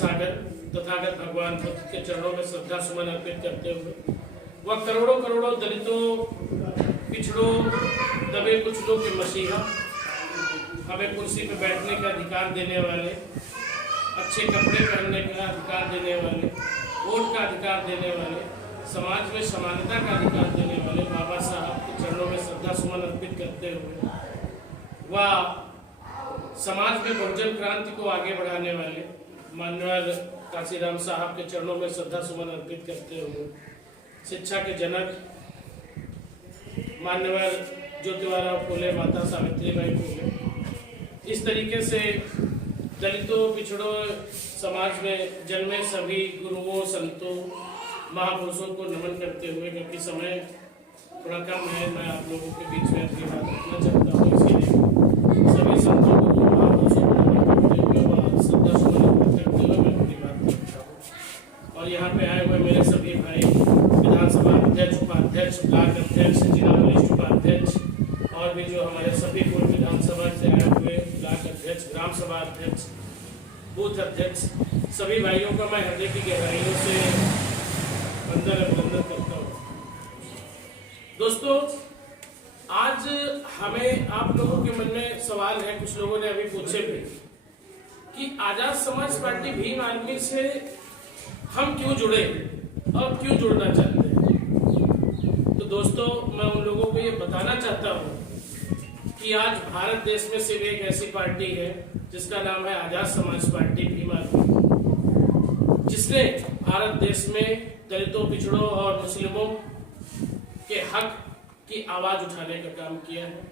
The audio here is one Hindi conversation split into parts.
सागर तथागत भगवान बुद्ध के चरणों में श्रद्धा सुमन अर्पित करते हुए वह करोड़ों करोड़ों दलितों, पिछड़ों, दबे कुचलों के मसीहा, हमें कुर्सी पर बैठने का अधिकार देने वाले, अच्छे कपड़े पहनने का अधिकार देने वाले, वोट का अधिकार देने वाले, समाज में समानता का अधिकार देने वाले बाबा साहब के चरणों में श्रद्धा सुमन अर्पित करते हुए वह समाज में बहुजन क्रांति को आगे बढ़ाने वाले माननीय काशीराम साहब के चरणों में श्रद्धा सुमन अर्पित करते हुए शिक्षा के जनक माननीय ज्योतिबा फूले, माता सावित्रीबाई फूले, इस तरीके से दलितों, पिछड़ों समाज में जन्मे सभी गुरुओं, संतों, महापुरुषों को नमन करते हुए, क्योंकि समय थोड़ा कम है, मैं आप लोगों के बीच में अपनी बात रखना चाहता हूँ, इसलिए सभी संतों को, महापुरुषों को नमन करते हुए व श्रद्धा सुमन अर्पित करते हुए मैं अपनी बात करता हूँ। और यहाँ पे आए हुए मेरे सभी भाई, विधानसभा अध्यक्ष, उपाध्यक्ष, ब्लॉक अध्यक्ष, जिला वरिष्ठ उपाध्यक्ष और भी जो हमारे सभी पूर्व विधानसभा से आए हुए ब्लॉक अध्यक्ष, ग्राम सभा अध्यक्ष, बूथ अध्यक्ष, सभी भाइयों का मैं हृदय की गहराइयों से वंदन अभिनंदन करता हूँ। दोस्तों, आज हमें आप लोगों के मन में सवाल है, कुछ लोगों ने अभी पूछे भी कि आजाद समाज पार्टी भीम आर्मी से हम क्यों जुड़े और क्यों जुड़ना चाहते हैं। तो दोस्तों, मैं उन लोगों को ये बताना चाहता हूँ कि आज भारत देश में सिर्फ एक ऐसी पार्टी है जिसका नाम है आजाद समाज पार्टी भीम आर्मी, जिसने भारत देश में दलितों, पिछड़ों और मुस्लिमों के हक की आवाज उठाने का काम किया है।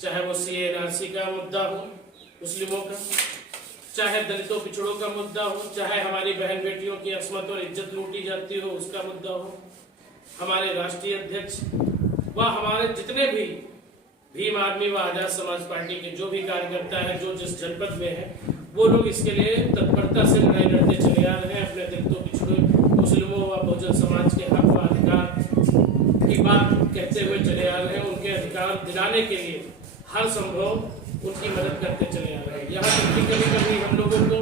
चाहे वो CA/NRC का मुद्दा हो मुस्लिमों का, चाहे दलितों, पिछड़ों का मुद्दा हो, चाहे हमारी बहन बेटियों की अस्मत और इज्जत लूटी जाती हो उसका मुद्दा हो, हमारे राष्ट्रीय अध्यक्ष व हमारे जितने भी भीम आर्मी व आजाद समाज पार्टी के जो भी कार्यकर्ता है, जो जिस जनपद में है, वो लोग इसके लिए तत्परता से लड़ाई लड़ते चले आ रहे हैं। अपने दलितों, पिछड़ों, मुस्लिमों व बहुजन समाज के हक व अधिकार की बात कहते हुए चले आ रहे हैं। उनके अधिकार दिलाने के लिए हर संभव उनकी मदद करते चले आ रहे हैं। यहाँ तक कि कभी कभी हम लोगों को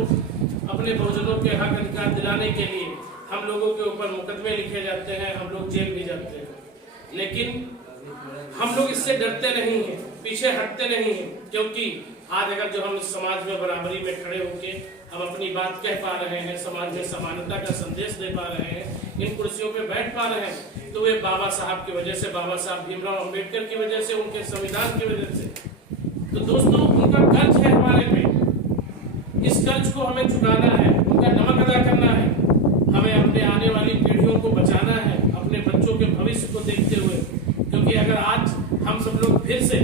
अपने बहुजनों के हक अधिकार दिलाने के लिए हम लोगों के ऊपर मुकदमे लिखे जाते हैं, हम लोग जेल भी जाते हैं, लेकिन हम लोग इससे डरते नहीं हैं, पीछे हटते नहीं हैं, क्योंकि आज अगर जो हम इस समाज में बराबरी में खड़े होकर हम अपनी बात कह पा रहे हैं, समाज में समानता का संदेश दे पा रहे हैं, इन कुर्सियों पे बैठ पा रहे हैं, तो वे बाबा साहब की वजह से, बाबा साहब भीमराव अंबेडकर की वजह से, उनके संविधान की वजह से। तो दोस्तों, उनका कर्ज है हमारे पे, इस कर्ज को हमें चुकाना है, उनका नमक अदा करना है, हमें अपने आने वाली पीढ़ियों को बचाना है, अपने बच्चों के भविष्य को देखते हुए, क्योंकि अगर आज हम सब लोग फिर से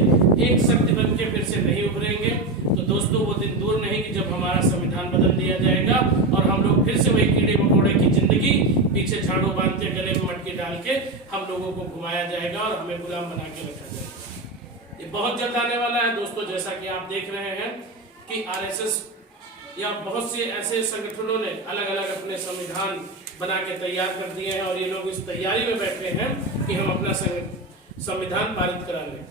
एक शक्ति बन के फिर से नहीं उभरेंगे तो दोस्तों वो दिन दूर नहीं कि जब हमारा संविधान बदल दिया जाएगा और हम लोग फिर से वही कीड़े मकोड़े की जिंदगी, पीछे झाड़ू बांध के, गले में मटकी डाल के हम लोगों को घुमाया जाएगा और हमें गुलाम बना के रखा जाएगा। ये बहुत जल्द आने वाला है दोस्तों। जैसा कि आप देख रहे हैं कि RSS या बहुत से ऐसे संगठनों ने अलग अलग अपने संविधान बना के तैयार कर दिए हैं और ये लोग इस तैयारी में बैठे हैं कि हम अपना संविधान पारित करा लें।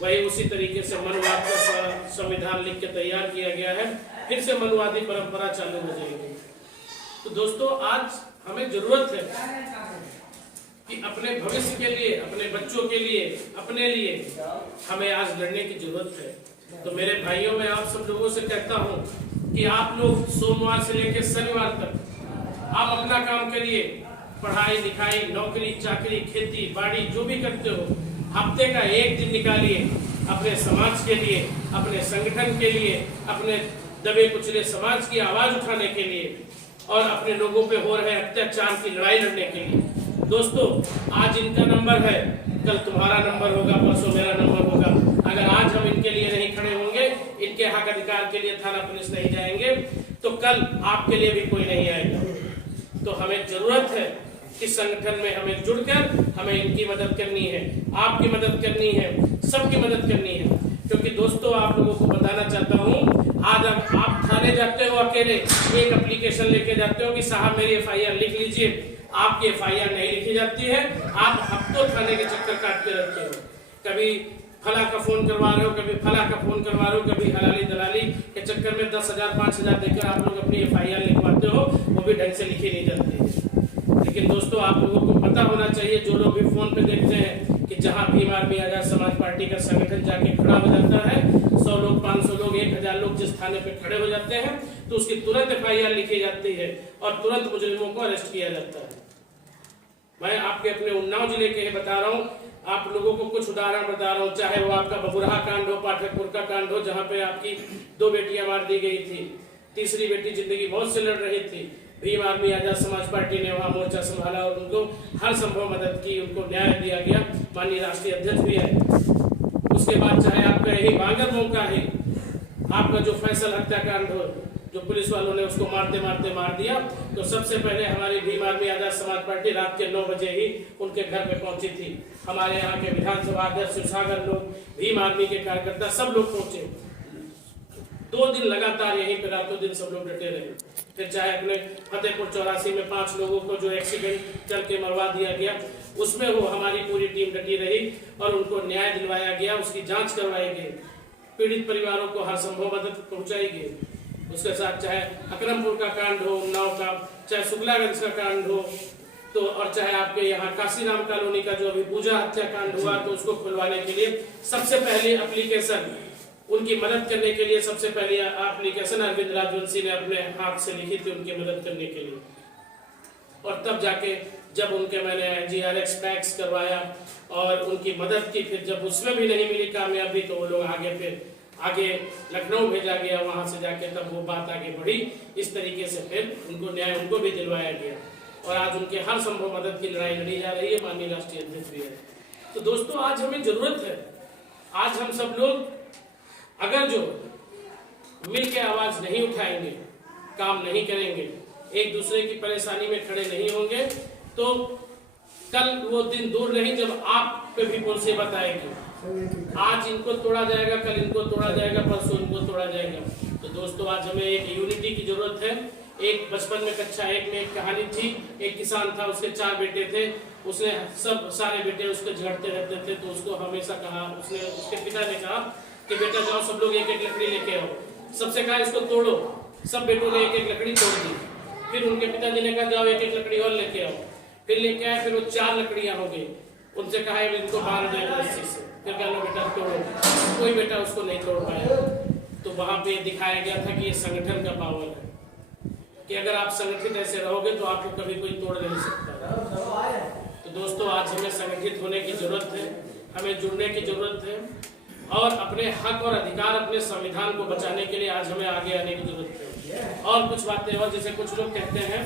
वही उसी तरीके से मनुवाद का संविधान लिख के तैयार किया गया है, फिर से मनुवादी परंपरा चालू हो जाएगी। तो दोस्तों, आज हमें जरूरत है कि अपने भविष्य के लिए, अपने बच्चों के लिए, अपने लिए हमें आज लड़ने की जरूरत है। तो मेरे भाइयों, मैं आप सब लोगों से कहता हूँ कि आप लोग सोमवार से लेकर शनिवार तक आप अपना काम करिए, पढ़ाई लिखाई, नौकरी चाकरी, खेती बाड़ी जो भी करते हो, हफ्ते का एक दिन निकालिए अपने समाज के लिए, अपने संगठन के लिए, अपने दबे कुचले समाज की आवाज उठाने के लिए और अपने लोगों पे हो रहे अत्याचार की लड़ाई लड़ने के लिए। दोस्तों, आज इनका नंबर है, कल तुम्हारा नंबर होगा, परसों मेरा नंबर होगा। अगर आज हम इनके लिए नहीं खड़े होंगे, इनके हक अधिकार के लिए थाना पुलिस नहीं जाएंगे, तो कल आपके लिए भी कोई नहीं आएगा। तो हमें जरूरत है कि संगठन में हमें जुड़कर हमें इनकी मदद करनी है, आपकी मदद करनी है, सबकी मदद करनी है। क्योंकि दोस्तों, आप लोगों को बताना चाहता हूँ, आज आप थाने जाते हो, अकेले एक एप्लीकेशन लेके जाते हो कि साहब मेरी FIR लिख लीजिए, आपकी FIR नहीं लिखी जाती है, आप हफ्तों थाने के चक्कर काटते रहते हो। कभी फला का फोन करवा रहे हो, कभी फला का फोन करवा रहे हो, कभी हलाली दलाली के चक्कर में 10,000 5,000 देकर आप लोग अपनी FIR लिखवाते हो, वो भी ढंग से लिखी नहीं जाती है। लेकिन दोस्तों आप लोगों को पता होना चाहिए, जो लोग भी फोन पे देखते हैं कि जहां भीम आर्मी आजाद समाज पार्टी का संगठन जाके खड़ा हो जाता है, 100 लोग 500 लोग 1000 लोग जिस थाने पे खड़े हो जाते हैं तो उसकी तुरंत FIR लिखी जाती है और तुरंत मुजरिमों को अरेस्ट किया जाता है। मैं आपके अपने उन्नाव जिले के बता रहा हूँ, आप लोगों को कुछ उदाहरण बता रहा हूँ, चाहे वो आपका बबुरहा कांड हो, पाठकपुर का कांड हो, जहाँ पे आपकी 2 बेटियां मार दी गई थी, तीसरी बेटी जिंदगी मौत से लड़ रही थी। भीम आर्मी आजाद समाज पार्टी ने वहाँ मोर्चा संभाला और उनको हर संभव मदद की, उनको न्याय दिया गया, माननीय राष्ट्रीय अध्यक्ष भी है। उसके बाद चाहे आपका यही बांगरमऊ का है, आपका जो फैसल हत्याकांड हो, जो पुलिस वालों ने उसको मारते मारते मार दिया, तो सबसे पहले हमारी भीम आर्मी आजाद समाज पार्टी रात के 9 बजे ही उनके घर पे पहुंची थी। हमारे यहाँ के विधानसभा अध्यक्ष शिवसागर लोग, भीम आर्मी के कार्यकर्ता सब लोग पहुंचे। 2 दिन लगातार यहीं पे रातों दिन सब लोग डटे रहे। फिर चाहे अपने फतेहपुर 84 में 5 लोगों को जो एक्सीडेंट करके मरवा दिया गया, उसमें वो हमारी पूरी टीम डटी रही और उनको न्याय दिलवाया गया, उसकी जांच करवाई गई, पीड़ित परिवारों को हर संभव मदद पहुंचाई गई। उसके साथ चाहे अकरमपुर का कांड हो, उन्नाव का, चाहे शुक्लागंज का कांड हो, तो और चाहे आपके यहाँ काशीराम कॉलोनी का जो अभी पूजा हत्याकांड हुआ, तो उसको खुलवाने के लिए सबसे पहले एप्लीकेशन, उनकी मदद करने के लिए सबसे पहले एप्लीकेशन अरविंद राजवंशी ने अपने हाथ से लिखी थी उनकी मदद करने के लिए। और तब जाके जब उनके मैंने GRX पैक्स करवाया और उनकी मदद की, फिर जब उसमें भी नहीं मिली कामयाबी, तो वो लोग आगे लखनऊ भेजा गया, वहां से जाके तब वो बात आगे बढ़ी। इस तरीके से फिर उनको न्याय उनको भी दिलवाया गया और आज उनके हर संभव मदद की लड़ाई लड़ी जा रही है, माननीय राष्ट्रीय अध्यक्ष भी है। तो दोस्तों आज हमें जरूरत है, आज हम सब लोग अगर जो मिल के आवाज नहीं उठाएंगे, काम नहीं करेंगे, एक दूसरे की परेशानी में खड़े नहीं होंगे, तो कल वो दिन दूर नहीं जब आप पे भी मुसीबत आएगी। आज इनको तोड़ा जाएगा, कल इनको तोड़ा जाएगा, परसों इनको तोड़ा जाएगा। तो दोस्तों आज हमें एक यूनिटी की जरूरत है। एक बचपन में कक्षा 1 में एक कहानी थी, एक किसान था, उसके 4 बेटे थे, उसने सब सारे बेटे उसके झगड़ते रहते थे, तो उसको हमेशा कहा, उसने उसके पिता ने कहा कि बेटा जाओ सब लोग 1-1 लकड़ी लेके आओ। सबसे कहा इसको तोड़ो, सब बेटों ने 1-1 लकड़ी तोड़ दी। फिर उनके पिताजी ने कहा जाओ 1-1 लकड़ी और लेके आओ। फिर लेके आए, फिर वो 4 लकड़ियां हो गई। उनसे कहा इनको बांध दे रस्सी से, फिर कहा लो बेटा तोड़ो। कोई बेटा उसको नहीं तोड़ पाया। तो वहां पे दिखाया गया था कि ये संगठन का पावर है, कि अगर आप संगठित ऐसे रहोगे तो आपको कभी कोई तोड़ नहीं सकता। तो दोस्तों आज हमें संगठित होने की जरूरत है, हमें जुड़ने की जरूरत है और अपने हक और अधिकार, अपने संविधान को बचाने के लिए आज हमें आगे आने की जरूरत है। और कुछ बातें और, जैसे कुछ लोग कहते हैं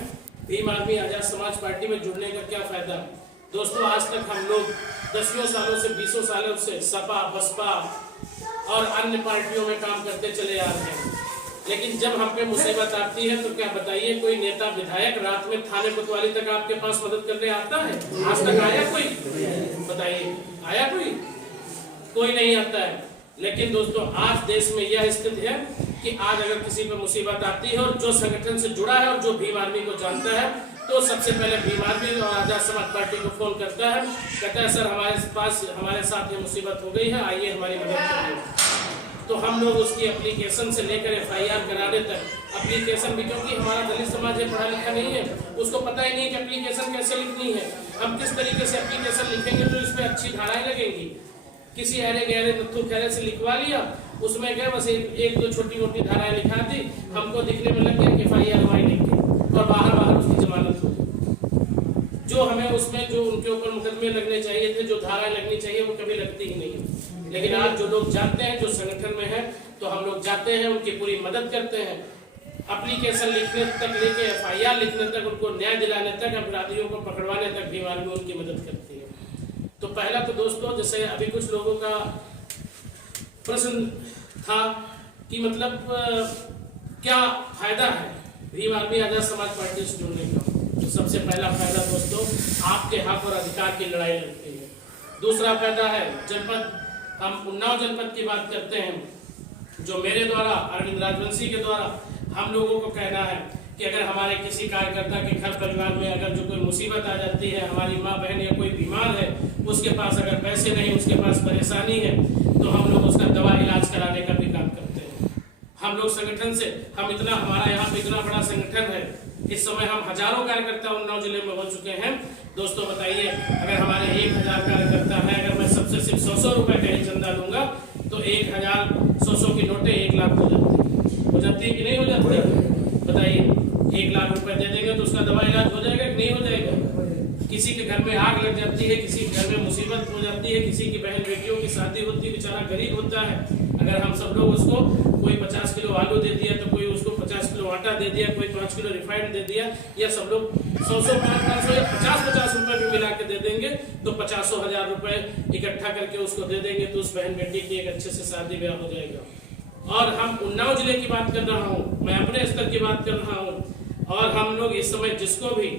भीम आर्मी आजाद समाज पार्टी में जुड़ने का क्या फायदा। दोस्तों आज तक हम लोग 10 सालों से 20 सालों से सपा, बसपा और अन्य पार्टियों में काम करते चले आ रहे हैं, लेकिन जब हम पे मुसीबत आती है तो क्या बताइए, कोई नेता विधायक रात में थाने कोतवाली तक आपके पास मदद करने आता है? आज तक आया कोई? बताइए, आया कोई नहीं आता है। लेकिन दोस्तों आज देश में यह स्थिति है कि आज अगर किसी पे मुसीबत आती है और जो संगठन से जुड़ा है और जो भीम आर्मी को जानता है, तो सबसे पहले भीम आर्मी और आजाद समाज पार्टी को फोन करता है, कहता है सर हमारे साथ ये मुसीबत हो गई है, आइए हमारी मदद करिए। तो हम लोग उसकी एप्लीकेशन से लेकर FIR कराने तक, एप्लीकेशन भी, क्योंकि हमारा दलित समाज है, पढ़ा लिखा नहीं है, उसको पता ही नहीं कि एप्लीकेशन कैसे लिखनी है, हम किस तरीके से एप्लीकेशन लिखेंगे तो इसमें अच्छी धाराएं लगेंगी। किसी अरे गहरे नथु खैरे से लिखवा लिया, उसमें गए बस 1-2 छोटी मोटी धाराएं लिखा दी, हमको दिखने में लग गया FIR हमारी लिख के और बाहर उसकी जमानत हो गई। जो हमें उसमें जो उनके ऊपर मुकदमे लगने चाहिए थे, जो धाराएं लगनी चाहिए, वो कभी लगती ही नहीं। लेकिन आज जो लोग जाते हैं, जो संगठन में है, तो हम लोग जाते हैं, उनकी पूरी मदद करते हैं, एप्लीकेशन लिखने तक लेके FIR लिखने तक, उनको न्याय दिलाने तक, अपराधियों को पकड़वाने तक भीम आर्मी उनकी मदद करती है। तो पहला तो दोस्तों, जैसे अभी कुछ लोगों का प्रश्न था कि मतलब क्या फायदा है भीम आर्मी आजाद समाज पार्टी से जुड़ने का। तो सबसे पहला फायदा दोस्तों, आपके हक और अधिकार की लड़ाई लड़ती है। दूसरा फायदा है जनपद, हम उन्नाव जनपद की बात करते हैं, जो मेरे द्वारा, अरविंद राजवंशी के द्वारा हम लोगों को कहना है कि अगर हमारे किसी कार्यकर्ता के घर परिवार में अगर जो कोई मुसीबत आ जाती है, हमारी माँ बहन या कोई बीमार है, उसके पास अगर पैसे नहीं, उसके पास परेशानी है, तो हम लोग उसका दवा इलाज कराने का भी काम करते हैं। हम लोग संगठन से हमारा यहाँ पे इतना बड़ा संगठन है, इस समय हम हजारों कार्यकर्ता उन्नाव जिले में हो चुके हैं। दोस्तों बताइए, अगर हमारे 1000 कार्यकर्ता है, अगर मैं सबसे सिर्फ 100 रुपए का ही चंदा लूंगा तो 1000 100 की नोटें 1 लाख हो जाती है कि नहीं हो जाती? बताइए, 1 लाख रुपए दे देंगे तो उसका दवा इलाज हो जाएगा कि नहीं हो जाएगा? किसी के घर में आग लग जाती है, किसी के घर में मुसीबत हो जाती है, किसी की बहन बेटियों की शादी होती है, बेचारा गरीब होता है, अगर हम सब लोग उसको कोई 50 किलो आलू दे दिया तो कोई उसको 50 किलो आटा दे दिया, कोई 5 किलो रिफाइंड दे दिया, या सब लोग 100 500 या 50 रुपए भी मिला के दे देंगे तो 50,000 रुपए इकट्ठा करके उसको दे देंगे तो उस बहन बेटी की एक अच्छे से शादी ब्याह हो जाएगा। और हम उन्नाव जिले की बात कर रहा हूँ, मैं अपने स्तर की बात कर रहा हूँ, और हम लोग इस समय जिसको भी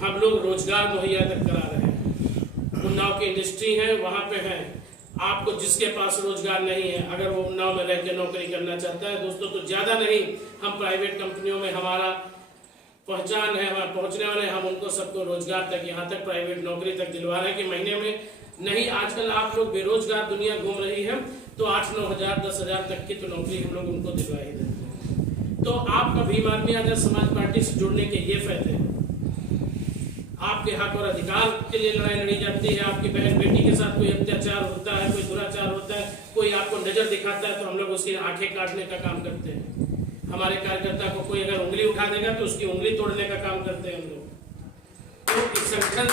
हम लोग रोजगार मुहैया तक करा रहे हैं। उन्नाव की इंडस्ट्री है, वहां पे है, आपको जिसके पास रोजगार नहीं है, अगर वो उन्नाव में रह के नौकरी करना चाहता है दोस्तों, तो ज्यादा नहीं, हम प्राइवेट कंपनियों में हमारा पहचान है, हमारे पहुंचने वाले, हम उनको सबको रोजगार तक, यहाँ तक प्राइवेट नौकरी तक दिलवा रहे हैं कि महीने में नहीं, आजकल आप लोग बेरोजगार दुनिया घूम रही है तो 8-9 हजार 10 हजार तक की तो नौकरी हम लोग उनको दिलवा ही देते हैं। तो आपका भीम आदमी आजाद समाज पार्टी से जुड़ने के ये फायदे हैं, आपके हक और अधिकार के लिए लड़ाई लड़ी जाती है, आपकी बहन बेटी के साथ कोई अत्याचार होता है, कोई दुराचार होता है, कोई आपको नजर दिखाता है तो हम लोग उसकी आंखें काटने का काम करते हैं। हमारे कार्यकर्ता को कोई अगर उंगली उठा देगा तो उसकी उंगली तोड़ने का काम करते हैं हम लोग। तो इस संगठन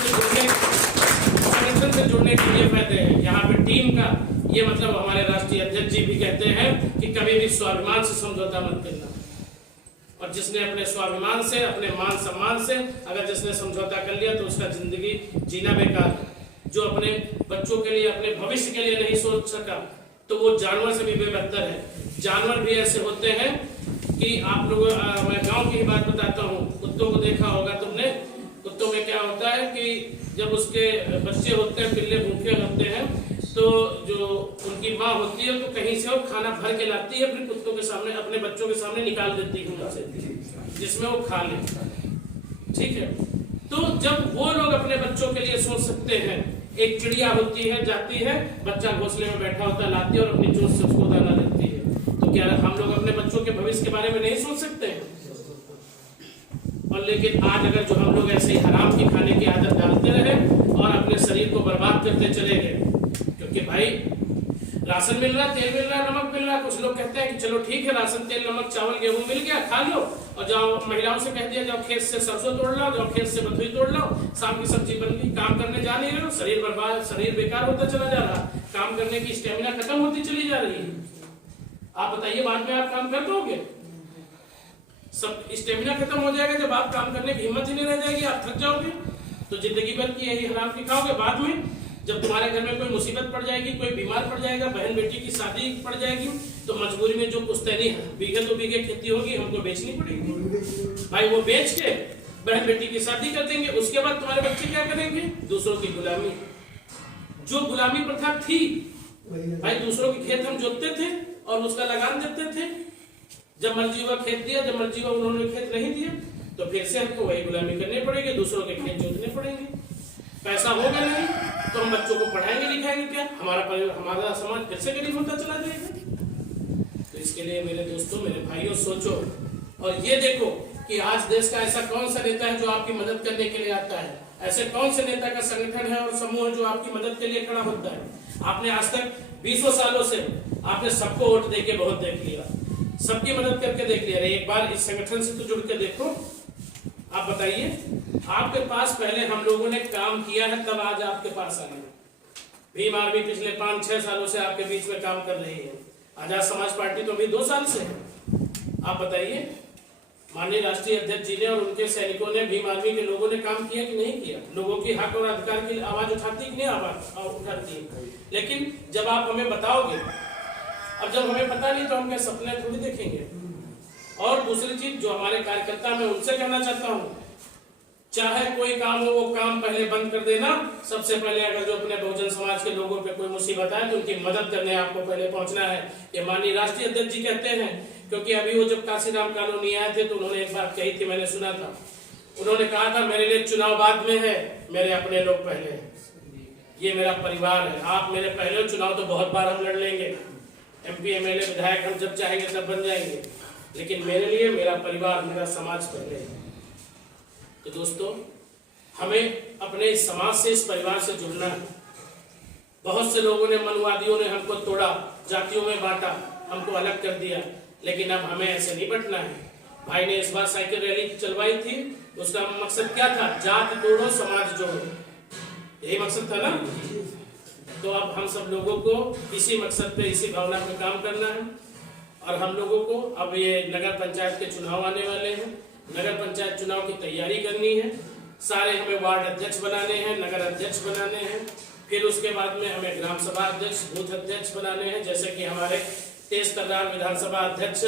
से जुड़ने के ये फायदे हैं। यहाँ पे टीम का ये मतलब हमारे राष्ट्रीय अध्यक्ष जी भी कहते हैं कि कभी भी स्वाभिमान से समझौता मत करना, और जिसने अपने स्वाभिमान से, अपने मान सम्मान से अगर जिसने समझौता कर लिया तो उसका जिंदगी जीना बेकार है। जो अपने बच्चों के लिए, अपने भविष्य के लिए नहीं सोच सका तो वो जानवर से भी बेहतर है। जानवर भी ऐसे होते हैं कि आप लोग, मैं गांव की ही बात बताता हूँ, कुत्तों को देखा होगा तुमने, कुत्तों में क्या होता है कि जब उसके बच्चे होते हैं, पिल्ले भूखे होते हैं, तो जो उनकी माँ होती है तो कहीं से वो खाना भर के लाती है, फिर कुत्तों के सामने, अपने बच्चों के सामने निकाल देती है, जिसमें वो खा ले। ठीक है, तो जब वो लोग अपने बच्चों के लिए सोच सकते हैं, एक चिड़िया होती है, जाती है, बच्चा घोंसले में बैठा होता है, लाती है और अपनी चोंच से उसको दाना देती है, तो क्या हम लोग अपने बच्चों के भविष्य के बारे में नहीं सोच सकते हैं? और लेकिन आज अगर जो हम लोग ऐसे ही हराम की खाने की आदत डालते रहे और अपने शरीर को बर्बाद करते चले गए, क्योंकि भाई राशन मिल रहा, तेल मिल रहा, नमक मिल रहा, कुछ लोग कहते हैं कि चलो ठीक है, राशन, तेल, नमक, चावल, गेहूं मिल गया, खा लो, और जाओ महिलाओं से कह दिया जाओ खेत से सरसों तोड़ लो, जाओ खेत से बथुई तोड़ लो, शाम की सब्जी बन गई, काम करने जा नहीं रहे हो, शरीर बर्बाद, शरीर बेकार होता चला जा रहा, काम करने की स्टेमिना खत्म होती चली जा रही है। आप बताइए, बाद में आप काम कर दोगे? सब स्टेमिना खत्म हो जाएगा जब आप काम करने की हिम्मत ही नहीं रह जाएगी, आप थक जाओगे, तो जिंदगी भर की यही हराम की खाओगे। बाद में जब तुम्हारे घर में कोई मुसीबत पड़ जाएगी, कोई बीमार पड़ जाएगा, बहन बेटी की शादी पड़ जाएगी, तो मजबूरी में जो पुश्तैनी बीघे तो बीघे खेती होगी हमको बेचनी पड़ेगी। भाई वो बेच के बहन बेटी की शादी कर देंगे, उसके बाद तुम्हारे बच्चे क्या करेंगे? दूसरों की गुलामी। जो गुलामी प्रथा थी भाई, दूसरों के खेत हम जोतते थे और उसका लगान देते थे, जब मर्जी हुआ खेत दिया, जब मर्जी हुआ उन्होंने खेत नहीं दिया, तो फिर से हमको वही गुलामी करनी पड़ेगी, दूसरों के खेत जोतने पड़ेंगे। पैसा होगा नहीं तो हम बच्चों को पढ़ाएंगे लिखाएंगे क्या? हमारा समाज फिर से गरीब होता चला जाएगा। तो इसके लिए मेरे दोस्तों, मेरे भाइयों, सोचो और ये देखो कि आज देश का ऐसा कौन सा नेता है जो आपकी मदद करने के लिए आता है? ऐसे कौन से नेता का संगठन है और समूह है जो आपकी मदद के लिए खड़ा होता है? आपने आज तक 20 सालों से आपने सबको वोट देके बहुत देख लिया, सबकी मदद करके देख लिया, एक बार इस संगठन से तो जुड़ के देखो। आप बताइए, आपके पास पहले हम लोगों ने काम किया है तब आज आपके पास आए। भीम आर्मी पिछले 5-6 सालों से आपके बीच में काम कर रही है, आजाद समाज पार्टी तो अभी 2 साल से है। आप बताइए, माननीय राष्ट्रीय अध्यक्ष जी ने और उनके सैनिकों ने, भीम आर्मी के लोगों ने काम किया कि नहीं किया? लोगों की हक और अधिकार की आवाज उठाती कि नहीं आवाज उठाती है? लेकिन जब आप हमें बताओगे, अब जब हमें पता नहीं तो हम क्या सपने थोड़ी देखेंगे। और दूसरी चीज जो हमारे कार्यकर्ता, मैं उनसे कहना चाहता हूँ, चाहे कोई काम हो वो काम पहले बंद कर देना। सबसे पहले अगर जो अपने बहुजन समाज के लोगों पे कोई मुसीबत आए तो उनकी मदद करने आपको पहले पहुंचना है। ये माननीय राष्ट्रीय अध्यक्ष जी कहते हैं, क्योंकि अभी वो जब काशीराम कॉलोनी आए थे तो उन्होंने एक बात कही थी, मैंने सुना था, उन्होंने कहा था मेरे लिए चुनाव बाद में है, मेरे अपने लोग पहले हैं। ये मेरा परिवार है। आप मेरे पहले चुनाव तो बहुत बार हम लड़ लेंगे, MP MLA विधायक हम जब चाहेंगे तब बन जाएंगे, लेकिन मेरे लिए मेरा परिवार, मेरा समाज पहले है। तो दोस्तों, हमें अपने इस समाज से, इस परिवार से जुड़ना है। बहुत से लोगों ने, मनवादियों ने हमको तोड़ा, जातियों में बांटा, हमको अलग कर दिया, लेकिन अब हमें ऐसे नहीं बंटना है। भाई ने इस बार साइकिल रैली चलवाई थी, उसका मकसद क्या था? जाति तोड़ो समाज जोड़ो, यही मकसद था ना। तो अब हम सब लोगों को इसी मकसद पे, इसी भावना पे काम करना है। और हम लोगों को अब ये नगर पंचायत के चुनाव आने वाले हैं, नगर पंचायत चुनाव की तैयारी करनी है। सारे हमें वार्ड अध्यक्ष बनाने हैं, नगर अध्यक्ष बनाने हैं, फिर उसके बाद में हमें ग्राम सभा अध्यक्ष, बूथ अध्यक्ष बनाने हैं। जैसे कि हमारे तेज तर्रार विधानसभा अध्यक्ष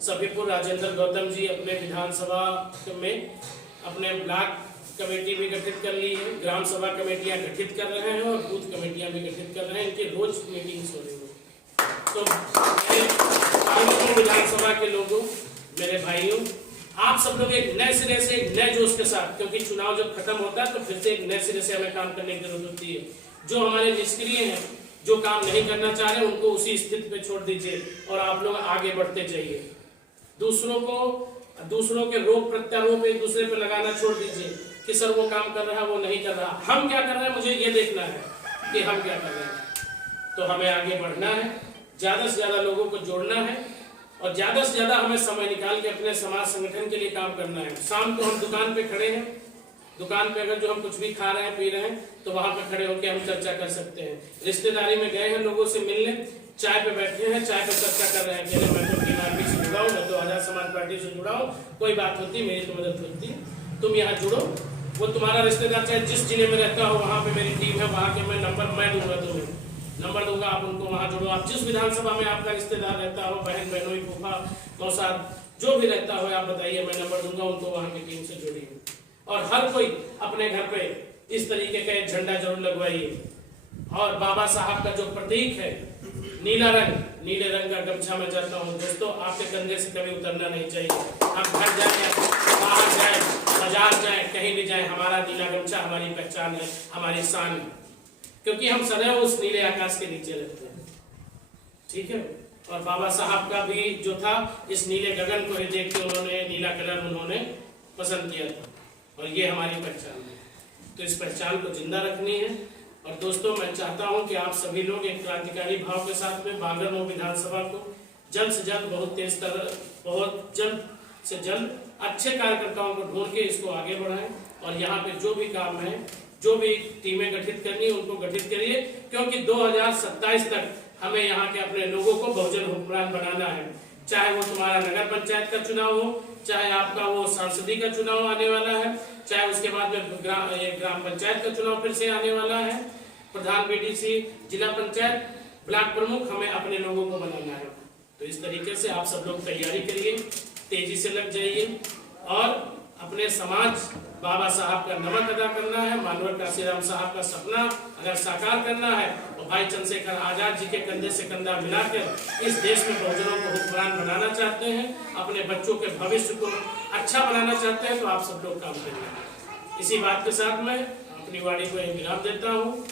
सफीपुर राजेंद्र गौतम जी अपने विधानसभा में अपने ब्लॉक कमेटी भी गठित कर ली है, ग्राम सभा कमेटियां गठित कर रहे हैं और बूथ कमेटियां भी गठित कर रहे हैं। इनकी रोज मीटिंग्स हो रही है। तो विधानसभा के लोगों, मेरे भाइयों, आप सब लोग एक नए सिरे से, एक नए जोश के साथ, क्योंकि चुनाव जब खत्म होता है तो फिर से एक नए सिरे से हमें काम करने की जरूरत होती है। जो हमारे निष्क्रिय हैं, जो काम नहीं करना चाह रहे, उनको उसी स्थिति पे छोड़ दीजिए और आप लोग आगे बढ़ते जाइए। दूसरों के रोग प्रत्यारोप एक दूसरे पे लगाना छोड़ दीजिए कि सर वो काम कर रहा है, वो नहीं कर रहा। हम क्या कर रहे हैं, मुझे ये देखना है कि हम क्या कर रहे हैं। तो हमें आगे बढ़ना है, ज्यादा से ज्यादा लोगों को जोड़ना है और ज्यादा से ज्यादा हमें समय निकाल के अपने समाज संगठन के लिए काम करना है। शाम को हम दुकान पे खड़े हैं, दुकान पे अगर जो हम कुछ भी खा रहे हैं, पी रहे हैं, तो वहां पे खड़े होकर हम चर्चा कर सकते हैं। रिश्तेदारी में गए हैं, लोगों से मिलने, चाय पे बैठे हैं, चाय पे चर्चा कर रहे हैं कि मैं तो बीमारी से जुड़ा हूँ, मैं तो आजाद समाज पार्टी से जुड़ा हूँ, कोई बात होती मेरी तो मदद होती, तुम यहाँ जुड़ो। वो तुम्हारा रिश्तेदार चाहे जिस जिले में रहता हो, वहाँ पे मेरी टीम है, वहाँ के मैं नंबर मैं दूंगा, तुम्हें नंबर दूंगा, आप उनको वहाँ जोड़ो। आप जिस विधानसभा में आपका रिश्तेदार रहता हो, बहन बहनोई, फूफा मौसाद, जो भी रहता हो, आप बताइए, मैं नंबर दूंगा, उनको वहाँ की टीम से जोड़िए। और हर कोई अपने घर पे इस तरीके का एक झंडा जरूर लगवाइए। और बाबा साहब का जो प्रतीक है नीला रंग, नीले रंग का गमछा मैं चाहता हूँ दोस्तों, आपके कंधे से कभी उतरना नहीं चाहिए। हम घर जाए, बाहर जाए, बाजार जाए, कहीं भी जाए, हमारा नीला गमछा हमारी पहचान है, हमारी शान है, क्योंकि हम सदैव उस नीले आकाश के नीचे रहते हैं। ठीक है। और बाबा साहब का भी जो था, इस नीले गगन को देख के उन्होंने नीला कलर उन्होंने पसंद किया था, और ये हमारी पहचान है। तो इस पहचान को जिंदा रखनी है। और दोस्तों, मैं चाहता हूं कि आप सभी लोग एक क्रांतिकारी भाव के साथ में बांगरमऊ विधानसभा को जल्द से जल्द, बहुत जल्द से जल्द अच्छे कार्यकर्ताओं को ढूंढ के इसको आगे बढ़ाएं। और यहाँ पे जो भी काम है, जो भी टीमें गठित करनी है, उनको गठित करिए, क्योंकि 2027 तक हमें यहाँ के अपने लोगों को बहुजन हुक्मरान बनाना है। चाहे वो तुम्हारा नगर पंचायत का चुनाव हो, चाहे आपका वो सांसदी का चुनाव आने वाला है, चाहे उसके बाद में ग्राम पंचायत का चुनाव फिर से आने वाला है, प्रधान BDC, जिला पंचायत, ब्लॉक प्रमुख, हमें अपने लोगों को बनाना है। तो इस तरीके से आप सब लोग तैयारी करिए, तेजी से लग जाइए और अपने समाज, बाबा साहब का नमक अदा करना है, मानवर काशीराम साहब का सपना अगर साकार करना है, तो भाई चंद्रशेखर आजाद जी के कंधे से कंधा मिलाकर इस देश में बहुजनों को हुक्मरान बनाना चाहते हैं, अपने बच्चों के भविष्य को अच्छा बनाना चाहते हैं, तो आप सब लोग काम करिए। इसी बात के साथ मैं अपनी वाणी को विराम देता हूँ।